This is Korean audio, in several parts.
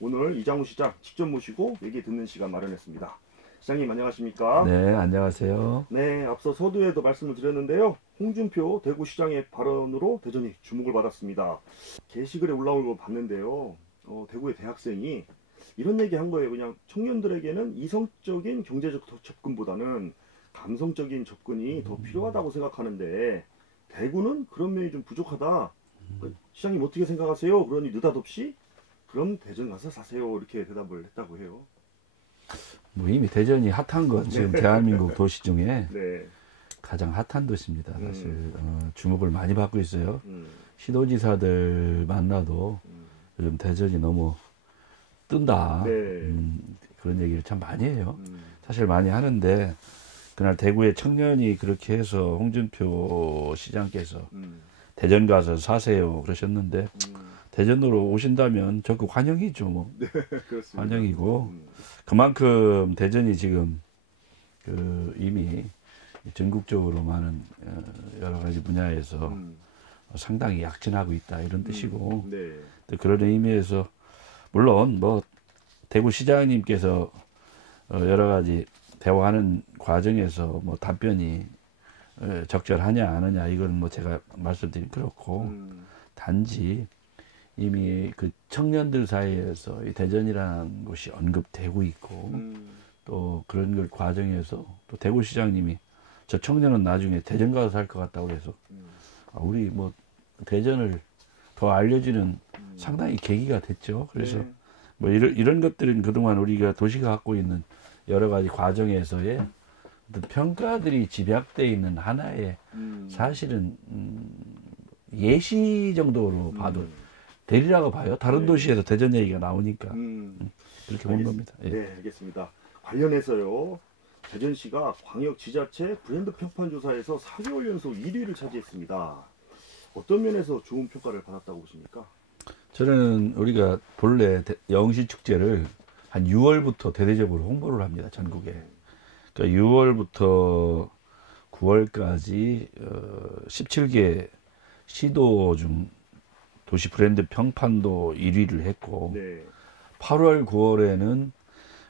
오늘 이장우 시장 직접 모시고 얘기 듣는 시간 마련했습니다. 시장님 안녕하십니까? 네, 안녕하세요. 네, 앞서 서두에도 말씀을 드렸는데요. 홍준표 대구시장의 발언으로 대전이 주목을 받았습니다. 게시글에 올라온 거 봤는데요. 대구의 대학생이 이런 얘기 한 거예요. 그냥 청년들에게는 이성적인 경제적 접근보다는 감성적인 접근이 더 필요하다고 생각하는데 대구는 그런 면이 좀 부족하다. 시장님 어떻게 생각하세요? 그러니 느닷없이 그럼 대전 가서 사세요. 이렇게 대답을 했다고 해요. 뭐 이미 대전이 핫한 건 지금 대한민국 도시 중에 네. 가장 핫한 도시입니다. 사실 주목을 많이 받고 있어요. 음, 시도지사들 만나도 요즘 대전이 너무 뜬다. 네. 그런 얘기를 참 많이 해요. 사실 많이 하는데 그날 대구의 청년이 그렇게 해서 홍준표 시장께서 대전 가서 사세요 그러셨는데 대전으로 오신다면 적극 환영이죠. 뭐. 네, 그렇습니다. 환영이고 그만큼 대전이 지금 이미 전국적으로 많은 여러 가지 분야에서 상당히 약진하고 있다 이런 뜻이고 네. 또 그런 의미에서 물론 뭐 대구시장님께서 여러 가지 대화하는 과정에서 뭐 답변이 적절하냐 안 하냐 이건 뭐 제가 말씀드리긴 그렇고 단지 이미 그 청년들 사이에서 이 대전이라는 곳이 언급되고 있고 또 그런 걸 과정에서 또 대구시장님이 저 청년은 나중에 대전 가서 살 것 같다고 해서 우리 뭐 대전을 더 알려주는 상당히 계기가 됐죠. 그래서 네. 뭐 이런 것들은 그동안 우리가 도시가 갖고 있는 여러 가지 과정에서의 어떤 평가들이 집약되어 있는 하나의 사실은 예시 정도로 봐도 되리라고 봐요. 다른 네. 도시에서 대전 얘기가 나오니까 그렇게 본 겁니다. 예. 네, 알겠습니다. 관련해서요. 대전시가 광역 지자체 브랜드 평판 조사에서 4개월 연속 1위를 차지했습니다. 어떤 면에서 좋은 평가를 받았다고 보십니까? 저는 우리가 본래 영시축제를 한 6월부터 대대적으로 홍보를 합니다. 전국에. 그러니까 6월부터 9월까지 17개 시도 중 도시 브랜드 평판도 1위를 했고 네. 8월, 9월에는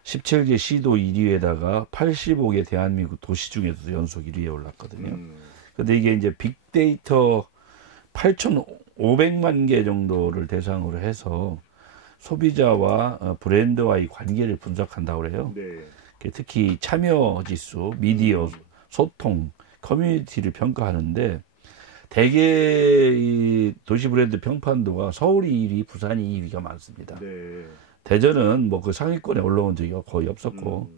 17개 시도 1위에다가 85개 대한민국 도시 중에서 연속 1위에 올랐거든요. 근데 이게 이제 빅데이터 8,500만 개 정도를 대상으로 해서 소비자와 브랜드와의 관계를 분석한다고 그래요. 네. 특히 참여 지수, 미디어, 소통, 커뮤니티를 평가하는데 대개 이 도시 브랜드 평판도가 서울이 1위, 부산이 2위가 많습니다. 네. 대전은 뭐 그 상위권에 올라온 적이 거의 없었고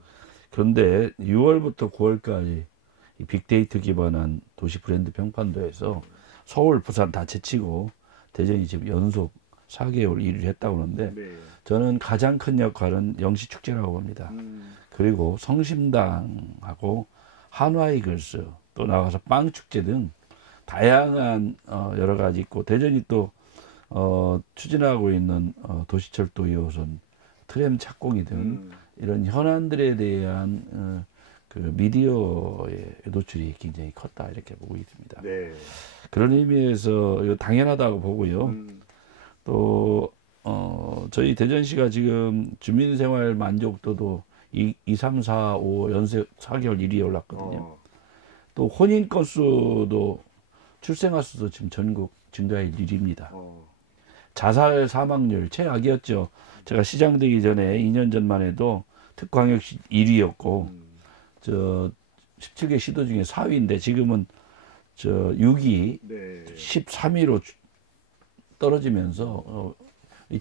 그런데 6월부터 9월까지 이 빅데이터 기반한 도시 브랜드 평판도에서 서울, 부산 다 제치고 대전이 지금 연속 4개월 1위를 했다고 그러는데 네. 저는 가장 큰 역할은 영시축제라고 봅니다. 그리고 성심당하고 한화이글스 또 나가서 빵축제 등 다양한 여러 가지 있고 대전이 또 추진하고 있는 도시철도 2호선 트램 착공이 등 이런 현안들에 대한 그 미디어의 노출이 굉장히 컸다 이렇게 보고 있습니다. 네. 그런 의미에서 이거 당연하다고 보고요. 또 저희 대전시가 지금 주민생활 만족도도 2, 3, 4, 5 연속 4개월 1위에 올랐거든요. 또 혼인 건수도 출생아 수도 지금 전국 증가율 1위입니다. 자살 사망률 최악이었죠. 제가 시장 되기 전에 2년 전만 해도 특광역시 1위였고 저 17개 시도 중에 4위인데 지금은 저 6위, 네. 13위로 떨어지면서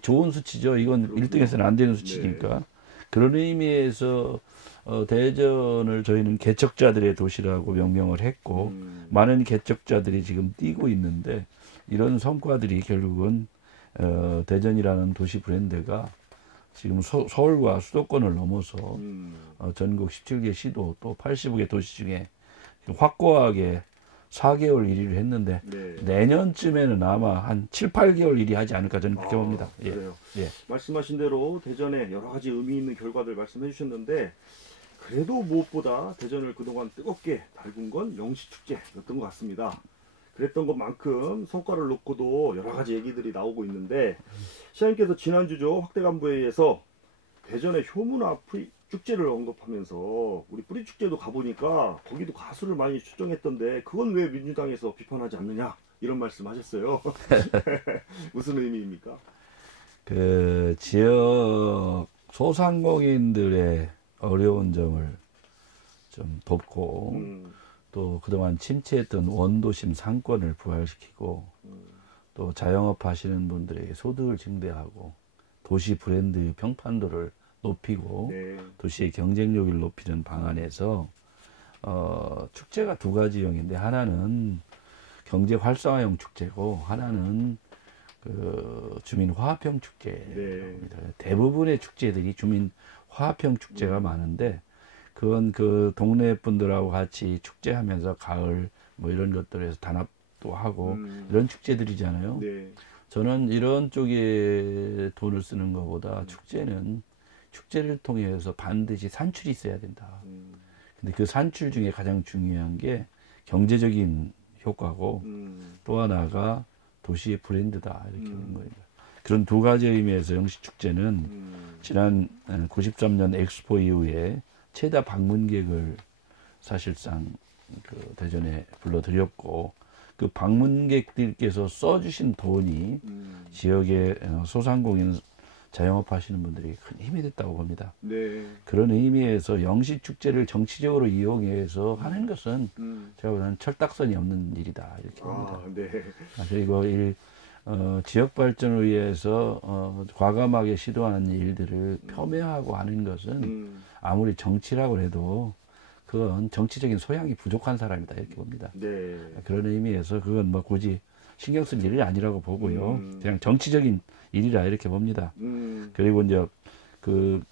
좋은 수치죠. 이건 1등에서는 안 되는 수치니까. 네. 그런 의미에서 대전을 저희는 개척자들의 도시라고 명명을 했고 많은 개척자들이 지금 뛰고 있는데 이런 성과들이 결국은 대전이라는 도시 브랜드가 지금 서울과 수도권을 넘어서 전국 17개 시도 또 85개 도시 중에 확고하게 4개월 1위를 했는데 네. 내년쯤에는 아마 한 7, 8개월 1위 하지 않을까 저는 그렇게 봅니다. 예. 그래요. 예. 말씀하신 대로 대전에 여러 가지 의미 있는 결과들 말씀해 주셨는데 그래도 무엇보다 대전을 그동안 뜨겁게 달군 건 영시축제였던 것 같습니다. 그랬던 것만큼 성과를 놓고도 여러 가지 얘기들이 나오고 있는데 시장님께서 지난주죠 확대간부회의에서 대전의 효문화 축제를 언급하면서 우리 뿌리축제도 가보니까 거기도 가수를 많이 초청했던데 그건 왜 민주당에서 비판하지 않느냐 이런 말씀하셨어요. 무슨 의미입니까? 그 지역 소상공인들의 어려운 점을 좀 돕고 또 그동안 침체했던 원도심 상권을 부활시키고 또 자영업 하시는 분들에게 소득을 증대하고 도시 브랜드 평판도를 높이고 네. 도시의 경쟁력을 높이는 방안에서 축제가 두 가지형인데 하나는 경제 활성화형 축제고 하나는 그 주민 화합형 축제입니다. 네. 대부분의 축제들이 주민 화합형 축제가 많은데 그건 그 동네 분들하고 같이 축제하면서 가을 뭐 이런 것들에서 단합도 하고 이런 축제들이잖아요. 네. 저는 이런 쪽에 돈을 쓰는 것보다 축제를 통해서 반드시 산출이 있어야 된다. 근데 그 산출 중에 가장 중요한 게 경제적인 효과고 또 하나가 도시의 브랜드다 이렇게 하는 겁니다. 그런 두 가지 의미에서 영시축제는 지난 93년 엑스포 이후에 최다 방문객을 사실상 그 대전에 불러들였고 그 방문객들께서 써주신 돈이 지역의 소상공인 자영업 하시는 분들이 큰 힘이 됐다고 봅니다. 네. 그런 의미에서 영시축제를 정치적으로 이용해서 하는 것은 제가 보기에는 철딱선이 없는 일이다 이렇게 봅니다. 네. 그리고 지역 발전을 위해서 과감하게 시도하는 일들을 폄훼하고 하는 것은 아무리 정치라고 해도 그건 정치적인 소양이 부족한 사람이다 이렇게 봅니다. 네. 그런 의미에서 그건 뭐 굳이 신경 쓸 일이 아니라고 보고요. 그냥 정치적인 일이라 이렇게 봅니다. 그리고 이제 그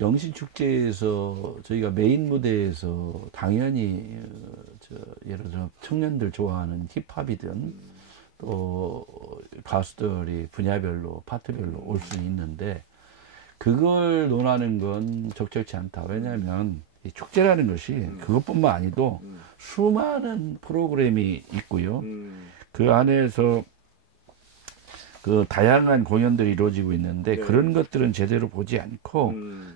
영신 축제에서 저희가 메인 무대에서 당연히 예를 들어 청년들 좋아하는 힙합이든 또 가수들이 분야별로 파트별로 올 수 있는데 그걸 논하는 건 적절치 않다. 왜냐하면 이 축제라는 것이 그것뿐만 아니도 수많은 프로그램이 있고요. 그 안에서 그 다양한 공연들이 이루어지고 있는데 네. 그런 것들은 제대로 보지 않고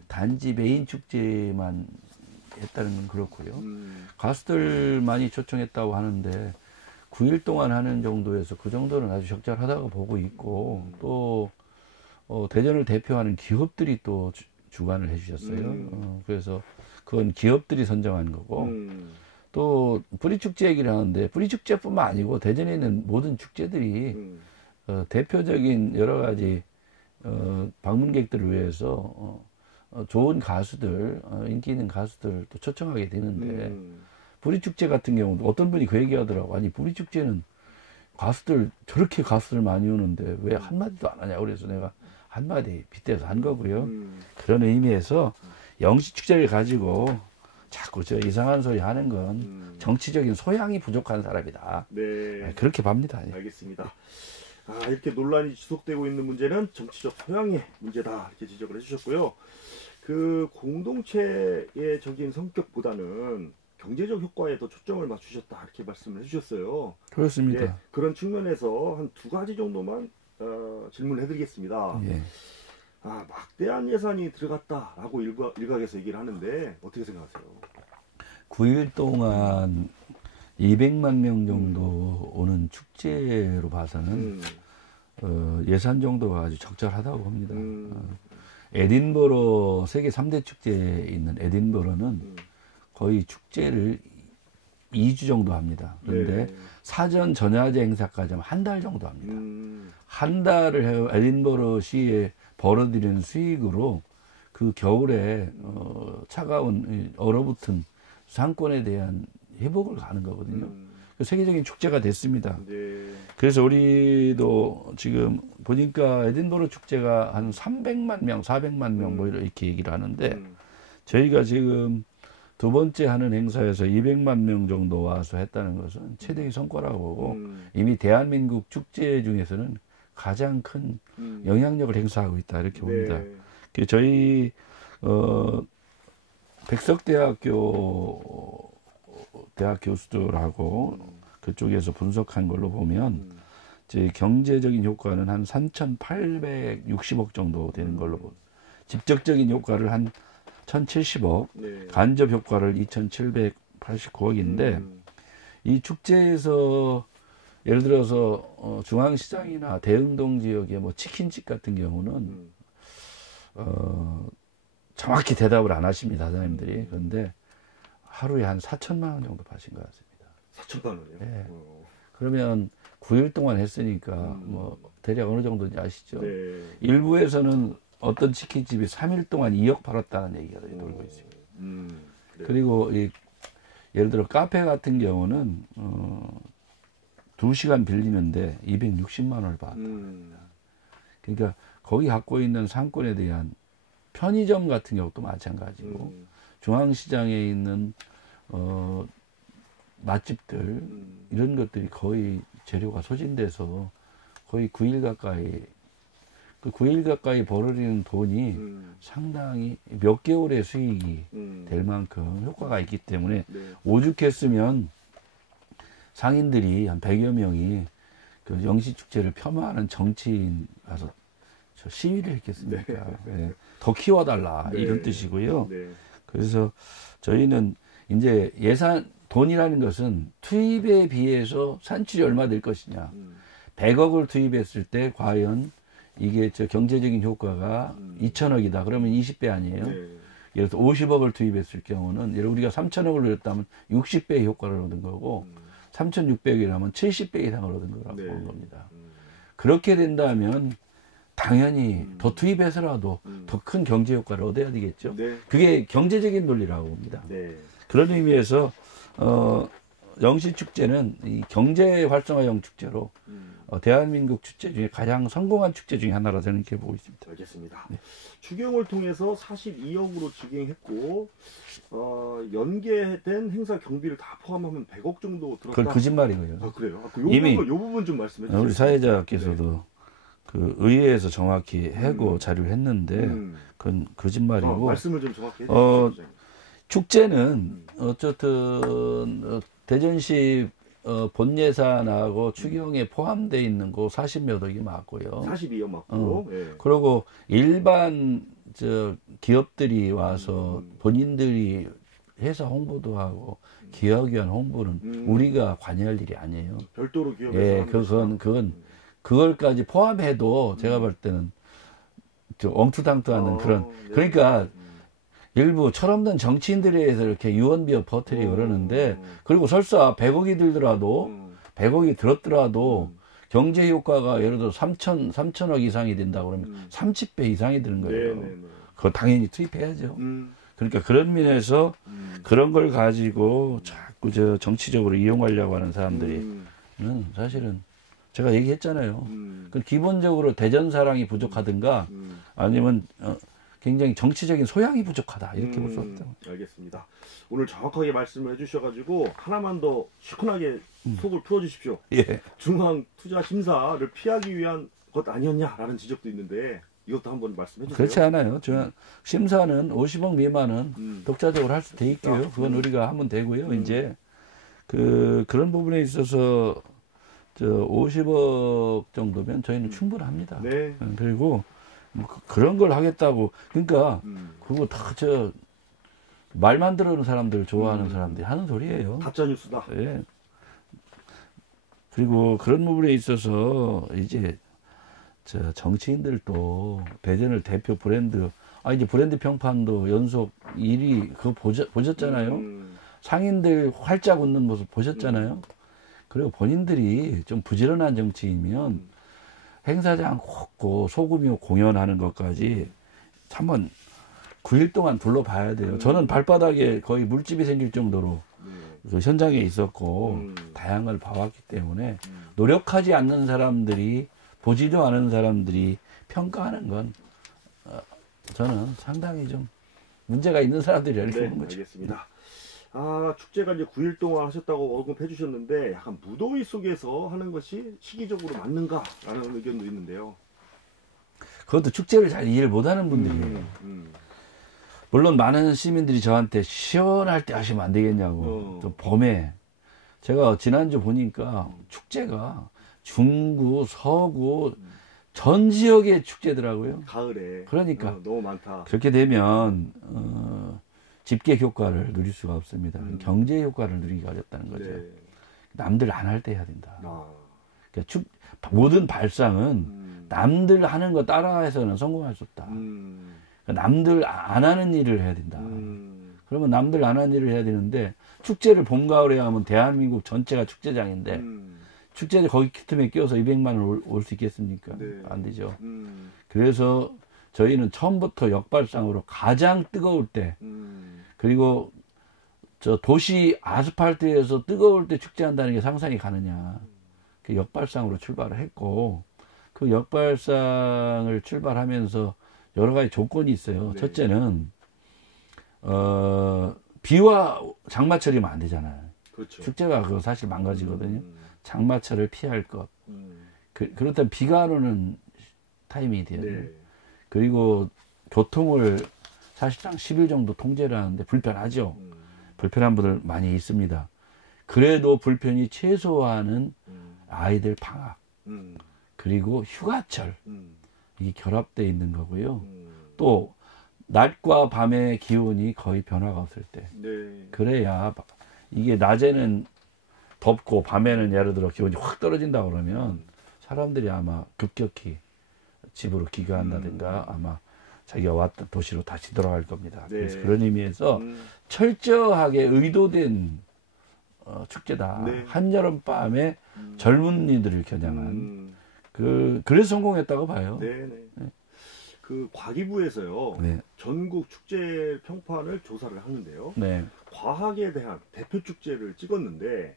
단지 메인 축제만 했다는 건 그렇고요. 가수들 많이 초청했다고 하는데 9일 동안 하는 정도에서 그 정도는 아주 적절하다고 보고 있고 또 대전을 대표하는 기업들이 또 주관을 해주셨어요. 그래서 그건 기업들이 선정한 거고 또 뿌리축제 얘기를 하는데 뿌리축제뿐만 아니고 대전에 있는 모든 축제들이 대표적인 여러 가지 방문객들을 위해서 좋은 가수들, 인기 있는 가수들 또 초청하게 되는데 뿌리축제 같은 경우도 어떤 분이 그 얘기하더라고. 아니 뿌리축제는 가수들 저렇게 가수들 많이 오는데 왜 한마디도 안 하냐. 그래서 내가 한마디 빗대서 한 거고요. 그런 의미에서 영시축제를 가지고 자꾸 저 이상한 소리 하는 건 정치적인 소양이 부족한 사람이다. 네. 그렇게 봅니다. 알겠습니다. 이렇게 논란이 지속되고 있는 문제는 정치적 소양의 문제다 이렇게 지적을 해주셨고요. 그 공동체의 적인 성격보다는 경제적 효과에 더 초점을 맞추셨다 이렇게 말씀을 해주셨어요. 그렇습니다. 예, 그런 측면에서 한 두 가지 정도만 질문을 해드리겠습니다. 예. 막대한 예산이 들어갔다라고 일각에서 얘기를 하는데 어떻게 생각하세요? 9일 동안 200만 명 정도 오는 축제로 봐서는 예산 정도가 아주 적절하다고 봅니다. 에딘버러 세계 3대 축제에 있는 에딘버러는 거의 축제를 2주 정도 합니다. 그런데 네. 사전 전야제 행사까지 하면 한 달 정도 합니다. 한 달을 해요. 에딘버러 시에 벌어들이는 수익으로 그 겨울에 차가운 얼어붙은 상권에 대한 회복을 가는 거거든요. 세계적인 축제가 됐습니다. 네. 그래서 우리도 지금 보니까 에딘버러 축제가 한 300만 명, 400만 명 뭐 이렇게 얘기를 하는데 저희가 지금 두 번째 하는 행사에서 200만 명 정도 와서 했다는 것은 최대의 성과라고 보고 이미 대한민국 축제 중에서는 가장 큰 영향력을 행사하고 있다 이렇게 봅니다. 네. 저희 백석대학교 대학 교수들하고 그쪽에서 분석한 걸로 보면 제 경제적인 효과는 한 3,860억 정도 되는 걸로 보고 직접적인 효과를 한 1,070억, 네. 간접 효과를 2,789억인데 이 축제에서 예를 들어서 중앙시장이나 대흥동 지역의 뭐 치킨집 같은 경우는 정확히 대답을 안 하십니다, 사장님들이. 그런데 하루에 한 4천만 원 정도 파신 것 같습니다. 4천만 원이요? 네. 그러면 9일 동안 했으니까 뭐 대략 어느 정도인지 아시죠? 네. 일부에서는 어떤 치킨집이 3일 동안 2억 팔았다는 얘기가 돌고 있습니다. 그리고 예를 들어 카페 같은 경우는 2시간 빌리는데 260만 원을 받았다. 그러니까 거기 갖고 있는 상권에 대한 편의점 같은 경우도 마찬가지고 중앙시장에 있는 맛집들 이런 것들이 거의 재료가 소진돼서 거의 9일 가까이 그 9일 가까이 벌어들이는 돈이 상당히 몇 개월의 수익이 될 만큼 효과가 있기 때문에 네. 오죽했으면 상인들이 한 100여 명이 그 영시축제를 폄하하는 정치인 가서 저 시위를 했겠습니까? 네. 더 키워달라 네. 이런 뜻이고요. 네. 그래서 저희는 이제 돈이라는 것은 투입에 비해서 산출이 얼마 될 것이냐. 100억을 투입했을 때 과연 이게 저 경제적인 효과가 2천억이다. 그러면 20배 아니에요? 네. 예를 들어 50억을 투입했을 경우는 예를 우리가 3천억을 넣었다면 60배의 효과를 얻은 거고 3,600이라면 70배 이상을 얻은 거라고 네. 보는 겁니다. 그렇게 된다면 당연히 더 투입해서라도 더 큰 경제 효과를 얻어야 되겠죠. 네. 그게 경제적인 논리라고 봅니다. 네. 그런 의미에서 영시축제는 이 경제 활성화형 축제로 대한민국 축제 중에 가장 성공한 축제 중에 하나라 저는 이렇게 보고 있습니다. 알겠습니다. 네. 추경을 통해서 42억으로 진행했고 연계된 행사 경비를 다 포함하면 100억 정도 들었다. 그건 거짓말이고요. 아 그래요? 이미 요 부분 좀 말씀해 주세요. 우리 사회자께서도 그 의회에서 정확히 해고 자료를 했는데 그건 거짓말이고 말씀을 좀 정확히 해주세요. 축제는 어쨌든 대전시 본 예산하고 추경에 포함되어 있는 거 40몇 억이 맞고요. 42억 맞고. 예. 그리고 일반 기업들이 와서 본인들이 회사 홍보도 하고 기업에 대한 홍보는 우리가 관여할 일이 아니에요. 별도로 기업에서 예, 하는 그걸까지 포함해도 제가 볼 때는 좀 엉투당투하는 그런 네. 그러니까 일부 철없는 정치인들에 의해서 이렇게 유언비어 퍼뜨리고 그러는데 그리고 설사 100억이 들더라도 100억이 들었더라도 경제 효과가 예를 들어 3천억 이상이 된다 그러면 30배 이상이 드는 거예요. 그거 당연히 투입해야죠. 그러니까 그런 면에서 그런 걸 가지고 자꾸 정치적으로 이용하려고 하는 사람들이 사실은 제가 얘기했잖아요. 그 기본적으로 대전 사랑이 부족하든가 아니면 굉장히 정치적인 소양이 부족하다 이렇게 볼 수 없다. 알겠습니다. 오늘 정확하게 말씀을 해주셔가지고 하나만 더 시원하게 속을 풀어주십시오. 예. 중앙투자심사를 피하기 위한 것 아니었냐라는 지적도 있는데 이것도 한번 말씀해 주세요. 그렇지 않아요. 심사는 50억 미만은 독자적으로 할 수 돼 있고요. 그건 우리가 하면 되고요. 이제 그런 부분에 있어서 50억 정도면 저희는 충분합니다. 네. 그리고 뭐 그런 걸 하겠다고 그러니까 그거 다 말만 들어오는 사람들 좋아하는 사람들이 하는 소리예요. 가짜 뉴스다. 예. 그리고 그런 부분에 있어서 이제 정치인들도 대전을 대표 브랜드 이제 브랜드 평판도 연속 1위 그거 보셨잖아요. 상인들 활짝 웃는 모습 보셨잖아요. 그리고 본인들이 좀 부지런한 정치이면 행사장 걷고 소규모 공연하는 것까지 한번 9일 동안 둘러봐야 돼요. 저는 발바닥에 거의 물집이 생길 정도로 그 현장에 있었고 다양한 걸 봐왔기 때문에 노력하지 않는 사람들이 보지도 않은 사람들이 평가하는 건 저는 상당히 좀 문제가 있는 사람들이라 이렇게 보는 거죠. 알겠습니다. 축제가 이제 9일 동안 하셨다고 언급해 주셨는데 약간 무더위 속에서 하는 것이 시기적으로 맞는가라는 의견도 있는데요. 그것도 축제를 잘 이해를 못하는 분들이에요. 물론 많은 시민들이 저한테 시원할 때 하시면 안 되겠냐고. 또 봄에 제가 지난주 보니까 축제가 중구, 서구 전 지역의 축제더라고요. 가을에. 그러니까 너무 많다. 그렇게 되면 집계 효과를 누릴 수가 없습니다. 경제 효과를 누리기 어렵다는 거죠. 네. 남들 안 할 때 해야 된다. 아. 그러니까 모든 발상은 남들 하는 거 따라해서는 성공할 수 없다. 그러니까 남들 안 하는 일을 해야 된다. 그러면 남들 안 하는 일을 해야 되는데 축제를 봄, 가을에 하면 대한민국 전체가 축제장인데 축제에 거기 틈에 끼워서 200만 원 올 수 있겠습니까? 네. 안 되죠. 그래서 저희는 처음부터 역발상으로 가장 뜨거울 때 그리고 저 도시 아스팔트에서 뜨거울 때 축제한다는 게 상상이 가느냐. 그 역발상으로 출발을 했고 그 역발상을 출발하면서 여러 가지 조건이 있어요. 네. 첫째는 비와 장마철이면 안 되잖아요. 그렇죠. 축제가 그거 사실 망가지거든요. 장마철을 피할 것. 그렇다면 비가 안 오는 타이밍이 돼야 돼요. 네. 그리고 교통을 사실상 10일 정도 통제를 하는데 불편하죠. 불편한 분들 많이 있습니다. 그래도 불편이 최소화하는 아이들 방학 그리고 휴가철 이게 결합되어 있는 거고요. 또 낮과 밤의 기온이 거의 변화가 없을 때 네. 그래야 이게 낮에는 덥고 밤에는 예를 들어 기온이 확 떨어진다 그러면 사람들이 아마 급격히 집으로 귀가한다든가 아마 자기가 왔던 도시로 다시 돌아갈 겁니다. 네. 그래서 그런 의미에서 철저하게 의도된 축제다. 네. 한여름밤에 젊은이들을 겨냥한 그래서 성공했다고 봐요. 네. 그 과기부에서요. 네. 전국 축제 평판을 조사를 하는데요. 네. 과학에 대한 대표 축제를 찍었는데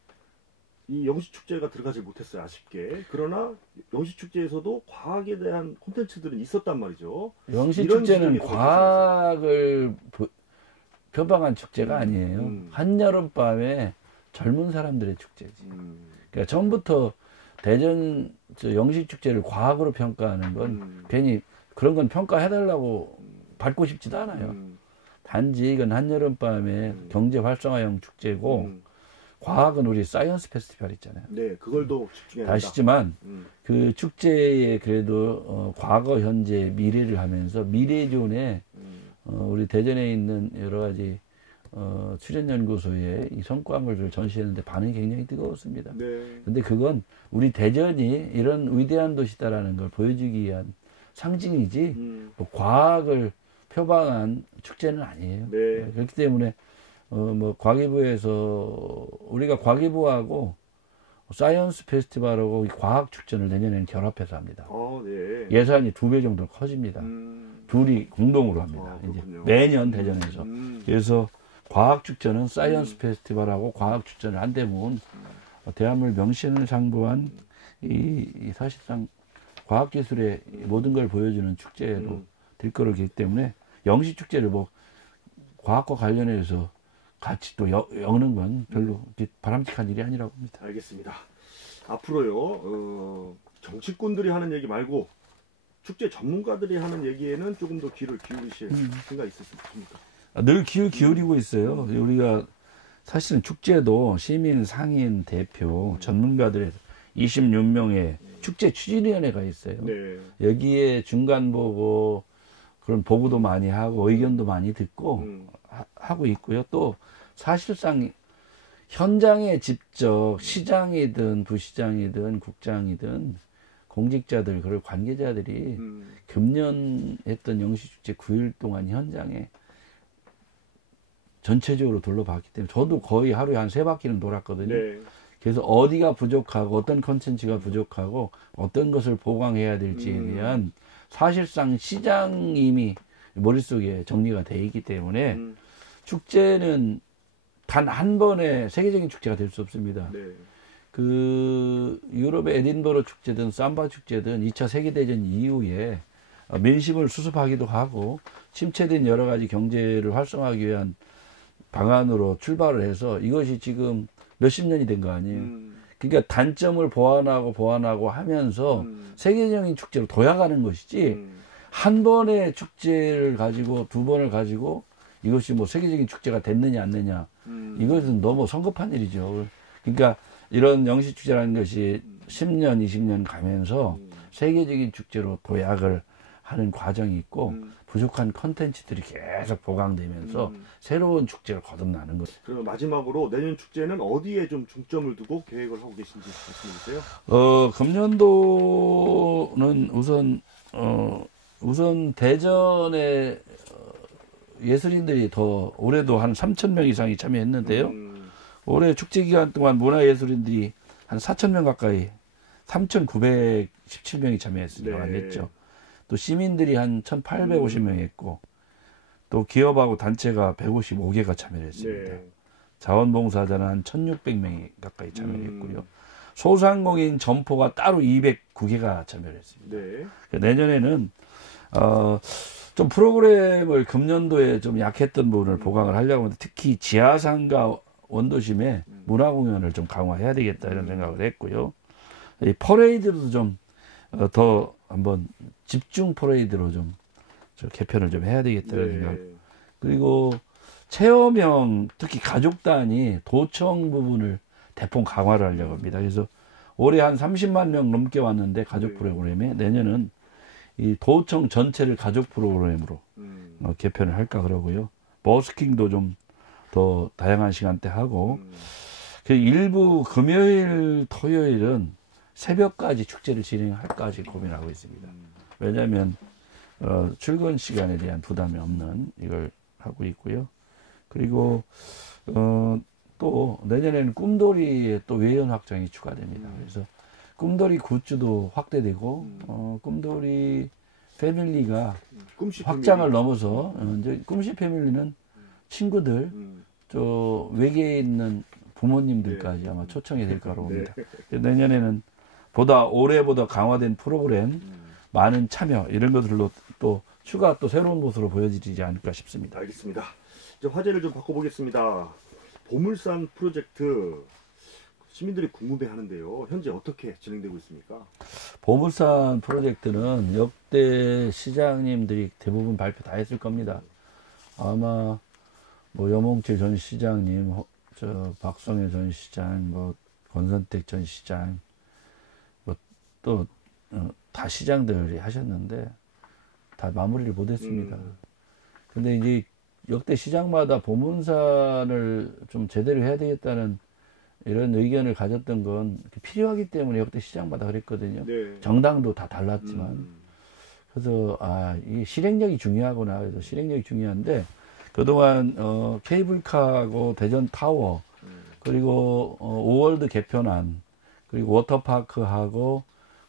이 영시축제가 들어가지 못했어요. 아쉽게. 그러나 영시축제에서도 과학에 대한 콘텐츠들은 있었단 말이죠. 영시축제는 과학을 표방한 축제가 아니에요. 한여름밤에 젊은 사람들의 축제지. 그러니까 처음부터 대전 영시축제를 과학으로 평가하는 건 괜히 그런 건 평가해달라고 받고 싶지도 않아요. 단지 이건 한여름밤에 경제 활성화형 축제고 과학은 우리 사이언스 페스티벌 있잖아요. 네, 그걸 더 집중해야 된다. 아시지만 그 축제에 그래도 과거, 현재, 미래를 하면서 미래존에 우리 대전에 있는 여러 가지 출연연구소의 이 성과물을 전시했는데 반응이 굉장히 뜨거웠습니다. 네. 근데 그건 우리 대전이 이런 위대한 도시다라는 걸 보여주기 위한 상징이지 뭐 과학을 표방한 축제는 아니에요. 네. 그렇기 때문에 뭐 과기부에서 우리가 과기부하고 사이언스 페스티벌하고 이 과학 축제를 내년에는 결합해서 합니다. 네. 예산이 2배 정도 커집니다. 둘이 공동으로 합니다. 이제 매년 대전에서. 그래서 과학 축제는 사이언스 페스티벌하고 과학 축제를 한데 모은 대한민국 명신을 상부한 이 사실상 과학기술의 모든 걸 보여주는 축제로 될 거기 때문에 영시축제를 뭐 과학과 관련해서 같이 또 엮는 건 별로 바람직한 일이 아니라고 봅니다. 알겠습니다. 앞으로요, 정치꾼들이 하는 얘기 말고 축제 전문가들이 하는 얘기에는 조금 더 귀를 기울이실 생각 있으십니까? 늘 기울이고 있어요. 우리가 사실은 축제도 시민, 상인, 대표, 전문가들의 26명의 축제 추진위원회가 있어요. 네. 여기에 중간 보고 그런 보고도 많이 하고 의견도 많이 듣고 하고 있고요. 또 사실상 현장에 직접 시장이든 부시장이든 국장이든 공직자들 그리고 관계자들이 금년 했던 영시축제 9일 동안 현장에 전체적으로 둘러봤기 때문에 저도 거의 하루에 한 3바퀴는 돌았거든요. 네. 그래서 어디가 부족하고 어떤 컨텐츠가 부족하고 어떤 것을 보강해야 될지에 대한 사실상 시장이 이미 머릿속에 정리가 돼 있기 때문에 축제는 단 한 번의 세계적인 축제가 될 수 없습니다. 네. 그 유럽의 에딘버러 축제든 삼바 축제든 2차 세계대전 이후에 민심을 수습하기도 하고 침체된 여러 가지 경제를 활성화하기 위한 방안으로 출발을 해서 이것이 지금 몇십 년이 된 거 아니에요. 그러니까 단점을 보완하고 하면서 세계적인 축제로 도약하는 것이지 한 번의 축제를 가지고 2번을 가지고 이것이 뭐 세계적인 축제가 됐느냐 안 됐느냐 이것은 너무 성급한 일이죠. 그러니까 이런 영시축제라는 것이 10년, 20년 가면서 세계적인 축제로 도약을 하는 과정이 있고 부족한 컨텐츠들이 계속 보강되면서 새로운 축제를 거듭나는 거죠. 그러면 마지막으로 내년 축제는 어디에 좀 중점을 두고 계획을 하고 계신지 말씀해 주세요. 금년도는 우선 대전에 예술인들이 더 올해도 한 3,000명 이상이 참여했는데요. 올해 축제 기간 동안 문화예술인들이 한 4,000명 가까이 3,917명이 참여했으니까 많겠죠. 또 시민들이 한 1,850명 했고 또 기업하고 단체가 155개가 참여를 했습니다. 자원봉사자는 한 1,600명이 가까이 참여를 했고요. 소상공인 점포가 따로 209개가 참여를 했습니다. 내년에는 좀 프로그램을 금년도에 좀 약했던 부분을 보강을 하려고 하는데 특히 지하상가 원도심에 문화공연을 좀 강화해야 되겠다 이런 생각을 했고요. 이 퍼레이드도 좀 더 한번 집중 퍼레이드로 좀 개편을 좀 해야 되겠다는 생각. 그리고 체험형 특히 가족 단위 도청 부분을 대폭 강화를 하려고 합니다. 그래서 올해 한 30만 명 넘게 왔는데 가족 프로그램에 내년은 이 도청 전체를 가족 프로그램으로 개편을 할까 그러고요. 버스킹도 좀 더 다양한 시간대 하고 그 일부 금요일, 토요일은 새벽까지 축제를 진행할까 지금 고민하고 있습니다. 왜냐하면 출근 시간에 대한 부담이 없는 이걸 하고 있고요. 그리고 또 내년에는 꿈돌이의 또 외연 확장이 추가됩니다. 그래서 꿈돌이 굿즈도 확대되고 꿈돌이 패밀리가 확장을 넘어서 이제 꿈씨 패밀리는 친구들 저 외계에 있는 부모님들까지 아마 초청이 될 거라고 봅니다. 내년에는 올해보다 강화된 프로그램, 많은 참여 이런 것들로 또 추가 또 새로운 모습으로 보여지지 않을까 싶습니다. 알겠습니다. 이제 화제를 좀 바꿔보겠습니다. 보물산 프로젝트 시민들이 궁금해하는데요. 현재 어떻게 진행되고 있습니까? 보물산 프로젝트는 역대 시장님들이 대부분 발표 다 했을 겁니다. 아마 뭐 여몽칠 전 시장님, 박성일 전 시장, 뭐 권선택 전 시장, 뭐 또 다 시장들이 하셨는데 다 마무리를 못했습니다. 근데 이제 역대 시장마다 보문산을 좀 제대로 해야 되겠다는 이런 의견을 가졌던 건 필요하기 때문에 역대 시장마다 그랬거든요. 정당도 다 달랐지만. 그래서 이 실행력이 중요하구나. 그래서 실행력이 중요한데 그동안 케이블카하고 대전 타워 그리고 5월드 개편안 그리고 워터파크하고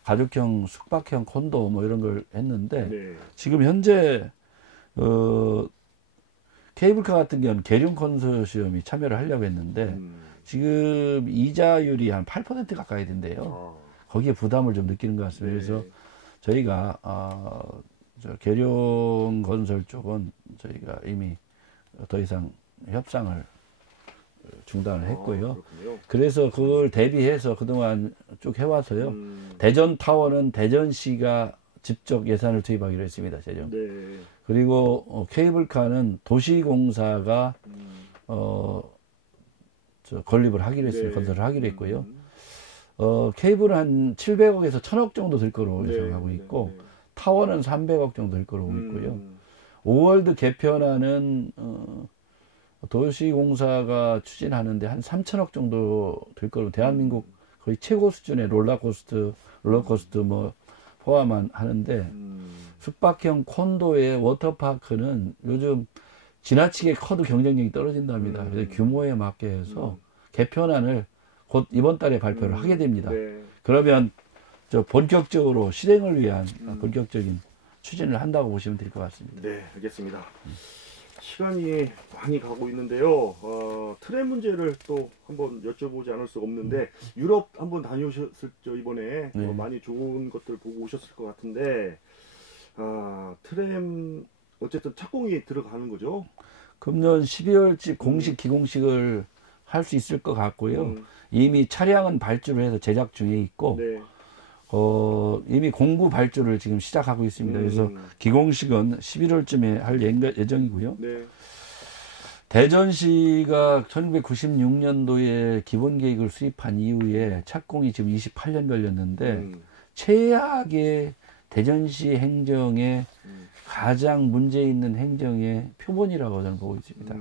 가족형 숙박형 콘도 뭐 이런 걸 했는데 지금 현재 케이블카 같은 경우는 계룡 컨소시엄이 참여를 하려고 했는데 지금 이자율이 한 8% 가까이 된대요. 거기에 부담을 좀 느끼는 것 같습니다. 그래서 저희가 계룡 건설 쪽은 저희가 이미 더 이상 협상을 중단을 했고요. 그래서 그걸 대비해서 그동안 쭉 해와서요. 대전 타워는 대전시가 직접 예산을 투입하기로 했습니다. 그리고 케이블카는 도시공사가 건립을 하기로 했습니다. 건설을 하기로 했고요. 케이블은 한 700억에서 1,000억 정도 들 거로 예상하고 있고 타워는 300억 정도 들 거로 보고 있고요. 5월드 개편안은 도시공사가 추진하는데 한 3,000억 정도 들 거로 대한민국 거의 최고 수준의 롤러코스터 뭐 포함한 하는데 숙박형 콘도의 워터파크는 요즘 지나치게 커도 경쟁력이 떨어진답니다. 그래서 규모에 맞게 해서 개편안을 곧 이번 달에 발표를 하게 됩니다. 그러면 본격적으로 실행을 위한 본격적인 추진을 한다고 보시면 될 것 같습니다. 네, 알겠습니다. 시간이 많이 가고 있는데요. 트램 문제를 또 한번 여쭤보지 않을 수가 없는데 유럽 한번 다녀오셨죠 이번에. 많이 좋은 것들 보고 오셨을 것 같은데 트램 어쨌든 착공이 들어가는 거죠? 금년 12월쯤 공식 기공식을 할 수 있을 것 같고요. 이미 차량은 발주를 해서 제작 중에 있고 이미 공구 발주를 지금 시작하고 있습니다. 그래서 기공식은 11월쯤에 할 예정이고요. 대전시가 1996년도에 기본계획을 수립한 이후에 착공이 지금 28년 걸렸는데 최악의 대전시 행정의 가장 문제 있는 행정의 표본이라고 저는 보고 있습니다.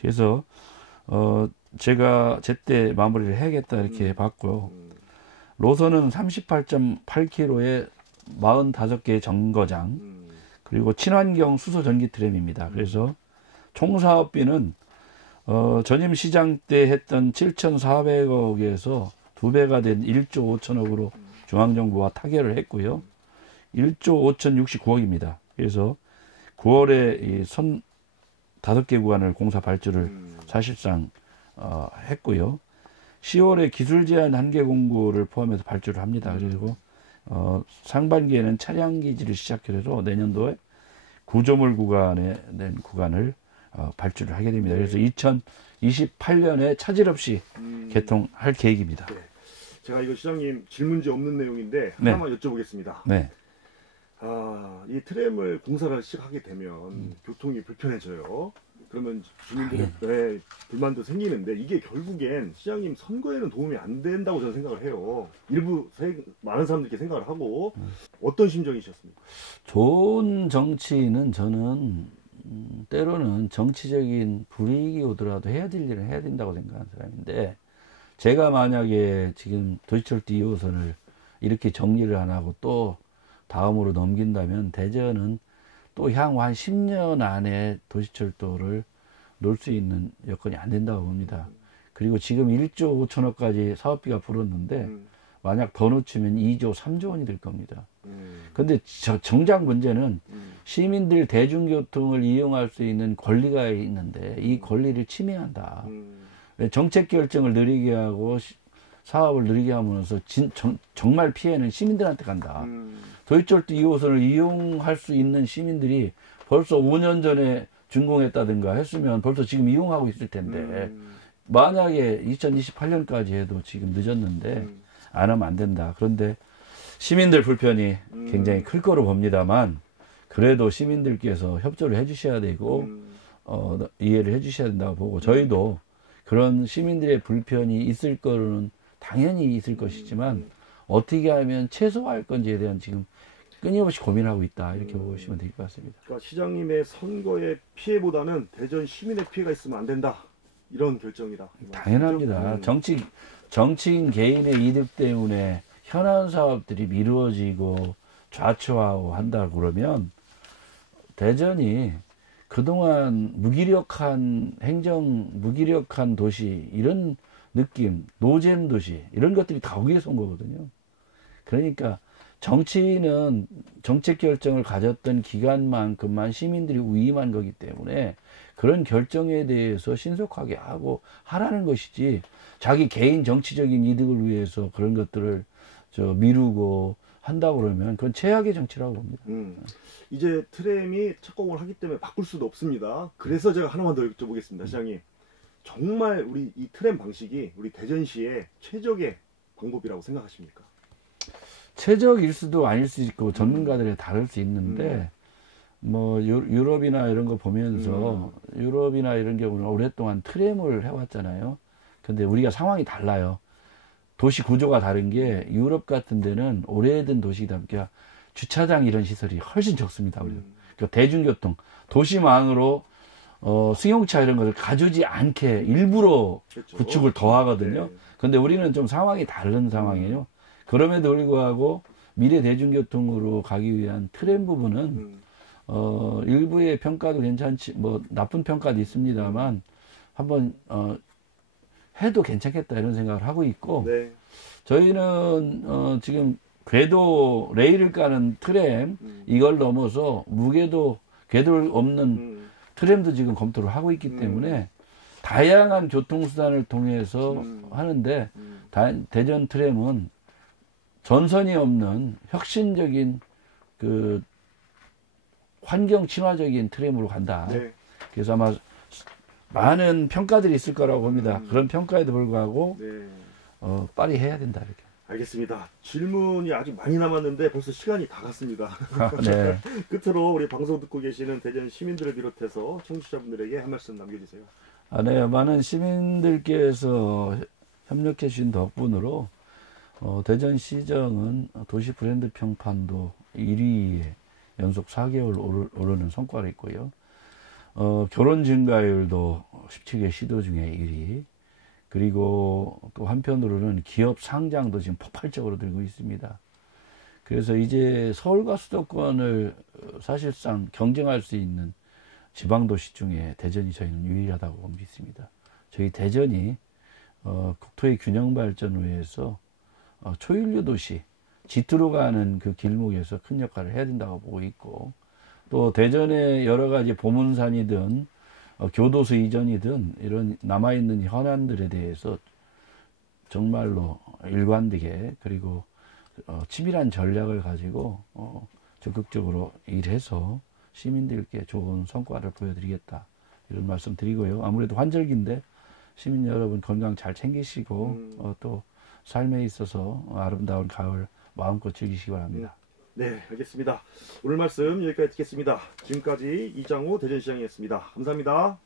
그래서 제가 제때 마무리를 해야겠다 이렇게 봤고요. 노선은 38.8km에 45개의 정거장 그리고 친환경 수소 전기 트램입니다. 그래서 총 사업비는 전임 시장 때 했던 7,400억에서 2배가 된 1조 5천억으로 중앙정부와 타결을 했고요. 1조 5,069억입니다. 그래서 9월에 이 선 5개 구간을 공사 발주를 사실상 했고요. 10월에 기술 제한 1개 공고를 포함해서 발주를 합니다. 그리고 상반기에는 차량 기지를 시작해서 내년도에 구조물 구간에 낸 구간을 발주를 하게 됩니다. 그래서 2028년에 차질 없이 개통할 계획입니다. 네. 제가 이거 시장님 질문지 없는 내용인데 네. 하나만 여쭤보겠습니다. 네. 이 트램을 공사를 시작하게 되면 교통이 불편해져요. 그러면 주민들의 불만도 생기는데 이게 결국엔 시장님 선거에는 도움이 안 된다고 저는 생각을 해요. 많은 사람들이 생각을 하고 어떤 심정이셨습니까? 좋은 정치는 저는 때로는 정치적인 불이익이 오더라도 해야 될 일을 해야 된다고 생각하는 사람인데 제가 만약에 지금 도시철도 2호선을 이렇게 정리를 안 하고 또 다음으로 넘긴다면 대전은 또 향후 한 10년 안에 도시철도를 놓을 수 있는 여건이 안 된다고 봅니다. 그리고 지금 1조 5천억까지 사업비가 불었는데 만약 더 놓치면 2조 3조 원이 될 겁니다. 근데 정작 문제는 시민들 대중교통을 이용할 수 있는 권리가 있는데 이 권리를 침해한다. 정책 결정을 느리게 하고 사업을 느리게 하면서 정말 피해는 시민들한테 간다. 도시철도 2호선을 이용할 수 있는 시민들이 벌써 5년 전에 준공했다든가 했으면 벌써 지금 이용하고 있을 텐데 만약에 2028년까지 해도 지금 늦었는데 안 하면 안 된다. 그런데 시민들 불편이 굉장히 클 거로 봅니다만 그래도 시민들께서 협조를 해 주셔야 되고 이해를 해 주셔야 된다고 보고 저희도 그런 시민들의 불편이 있을 거는 당연히 있을 것이지만 어떻게 하면 최소화할 건지에 대한 지금 끊임없이 고민하고 있다 이렇게 보시면 될 것 같습니다. 그러니까 시장님의 선거의 피해보다는 대전 시민의 피해가 있으면 안 된다 이런 결정이다. 당연합니다. 정치인 개인의 이득 때문에 현안 사업들이 미루어지고 좌초하고 한다 그러면 대전이 그동안 무기력한 무기력한 도시 이런 느낌, 노잼 도시 이런 것들이 다 거기에서 온 거거든요. 그러니까 정치인은 정책 결정을 가졌던 기간만큼만 시민들이 위임한 거기 때문에 그런 결정에 대해서 신속하게 하고 하라는 것이지 자기 개인 정치적인 이득을 위해서 그런 것들을 미루고 한다고 그러면 그건 최악의 정치라고 봅니다. 이제 트램이 착공을 하기 때문에 바꿀 수도 없습니다. 그래서 제가 하나만 더 여쭤보겠습니다. 시장님. 정말 우리 이 트램 방식이 우리 대전시의 최적의 방법이라고 생각하십니까? 최적일 수도 아닐 수 있고 전문가들이 다를 수 있는데 뭐 유럽이나 이런 거 보면서 유럽이나 이런 경우는 오랫동안 트램을 해왔잖아요. 근데 우리가 상황이 달라요. 도시 구조가 다른 게 유럽 같은 데는 오래된 도시이다 보니까 주차장 이런 시설이 훨씬 적습니다. 그러니까 대중교통 도시망으로 승용차 이런 것을 가주지 않게 일부러 그렇죠. 구축을 더 하거든요. 네. 근데 우리는 좀 상황이 다른 상황이에요. 그럼에도 불구하고 미래 대중교통으로 가기 위한 트램 부분은 일부의 평가도 괜찮지 뭐 나쁜 평가도 있습니다만 한번 해도 괜찮겠다 이런 생각을 하고 있고 네. 저희는 지금 궤도 레일을 까는 트램 이걸 넘어서 무궤도 궤도 없는 트램도 지금 검토를 하고 있기 때문에 다양한 교통수단을 통해서 하는데 대전 트램은 전선이 없는 혁신적인 그 환경 친화적인 트램으로 간다. 네. 그래서 아마 많은 평가들이 있을 거라고 봅니다. 그런 평가에도 불구하고 네. 빨리 해야 된다 이렇게. 알겠습니다. 질문이 아직 많이 남았는데 벌써 시간이 다 갔습니다. 네. 끝으로 우리 방송 듣고 계시는 대전 시민들을 비롯해서 청취자분들에게 한 말씀 남겨주세요. 네, 많은 시민들께서 협력해 주신 덕분으로 대전시정은 도시 브랜드 평판도 1위에 연속 4개월 오르는 성과를 있고요. 결혼 증가율도 17개 시도 중에 1위. 그리고 또 한편으로는 기업 상장도 지금 폭발적으로 늘고 있습니다. 그래서 이제 서울과 수도권을 사실상 경쟁할 수 있는 지방도시 중에 대전이 저희는 유일하다고 믿습니다. 저희 대전이 국토의 균형 발전을 위해서 초일류 도시, 짙으로 가는 그 길목에서 큰 역할을 해야 된다고 보고 있고, 또 대전의 여러 가지 보문산이든 교도소 이전이든 이런 남아있는 현안들에 대해서 정말로 일관되게 그리고 치밀한 전략을 가지고 적극적으로 일해서 시민들께 좋은 성과를 보여드리겠다 이런 말씀 드리고요. 아무래도 환절기인데 시민 여러분 건강 잘 챙기시고 또 삶에 있어서 아름다운 가을 마음껏 즐기시기 바랍니다. 네, 알겠습니다. 오늘 말씀 여기까지 듣겠습니다. 지금까지 이장호 대전시장이었습니다. 감사합니다.